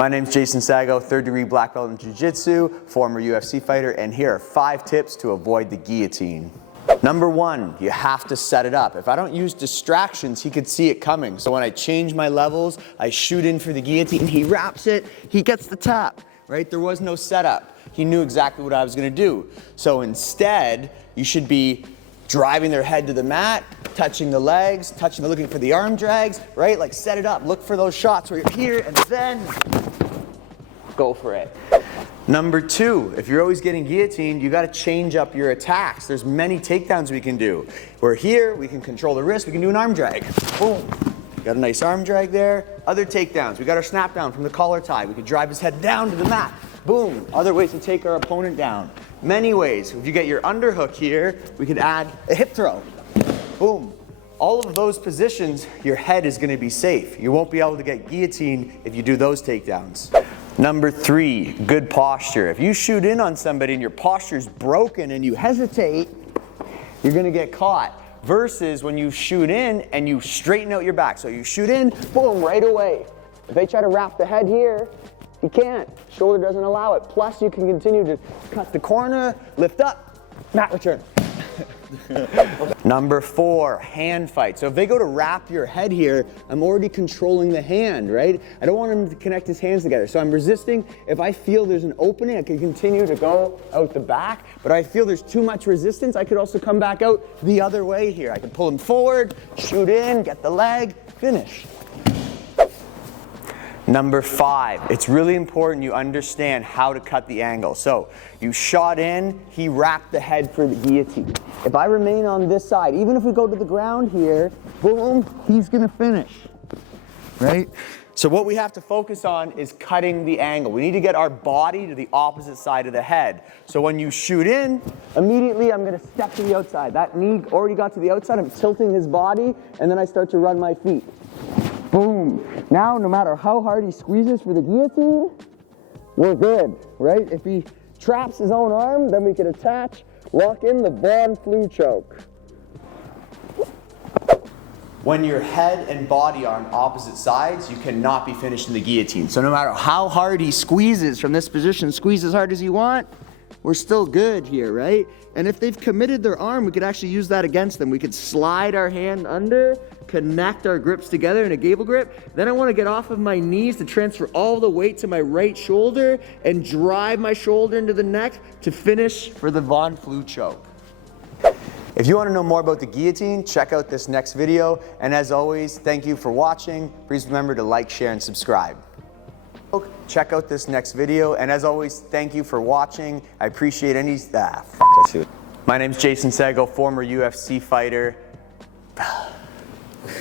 My name's Jason Sago, 3rd degree black belt in Jiu-Jitsu, former UFC fighter, and here are 5 tips to avoid the guillotine. Number 1, you have to set it up. If I don't use distractions, he could see it coming. So when I change my levels, I shoot in for the guillotine, he wraps it, he gets the tap, right? There was no setup. He knew exactly what I was gonna do. So instead, you should be driving their head to the mat, touching the legs, looking for the arm drags, right? Like set it up, look for those shots where you're here and then go for it. Number 2, if you're always getting guillotined, you gotta change up your attacks. There's many takedowns we can do. We're here, we can control the wrist, we can do an arm drag. Boom. Got a nice arm drag there. Other takedowns, we got our snap down from the collar tie. We could drive his head down to the mat. Boom. Other ways to take our opponent down. Many ways. If you get your underhook here, we could add a hip throw. Boom. All of those positions, your head is gonna be safe. You won't be able to get guillotined if you do those takedowns. Number 3, good posture. If you shoot in on somebody and your posture's broken and you hesitate, you're gonna get caught. Versus when you shoot in and you straighten out your back. So you shoot in, boom, right away. If they try to wrap the head here, you can't. Shoulder doesn't allow it. Plus you can continue to cut the corner, lift up, mat return. Number 4, hand fight. So if they go to wrap your head here, I'm already controlling the hand, right? I don't want him to connect his hands together. So I'm resisting. If I feel there's an opening, I can continue to go out the back. But I feel there's too much resistance, I could also come back out the other way here. I can pull him forward, shoot in, get the leg, finish. Number 5, it's really important you understand how to cut the angle. So you shot in, he wrapped the head for the guillotine. If I remain on this side, even if we go to the ground here, boom, he's gonna finish, right? So what we have to focus on is cutting the angle. We need to get our body to the opposite side of the head. So when you shoot in, immediately I'm gonna step to the outside. That knee already got to the outside, I'm tilting his body, and then I start to run my feet. Boom. Now, no matter how hard he squeezes for the guillotine, we're good, right? If he traps his own arm, then we can attach, lock in the Von Flue choke. When your head and body are on opposite sides, you cannot be finishing the guillotine. So no matter how hard he squeezes from this position, squeeze as hard as you want, we're still good here, right? And if they've committed their arm, we could actually use that against them. We could slide our hand under, connect our grips together in a gable grip. Then I want to get off of my knees to transfer all the weight to my right shoulder and drive my shoulder into the neck to finish for the Von Flue choke. If you want to know more about the guillotine, check out this next video. And as always, thank you for watching. Please remember to like, share, and subscribe. Check out this next video, and as always, thank you for watching. I appreciate any, My name's Jason Sago, former UFC fighter.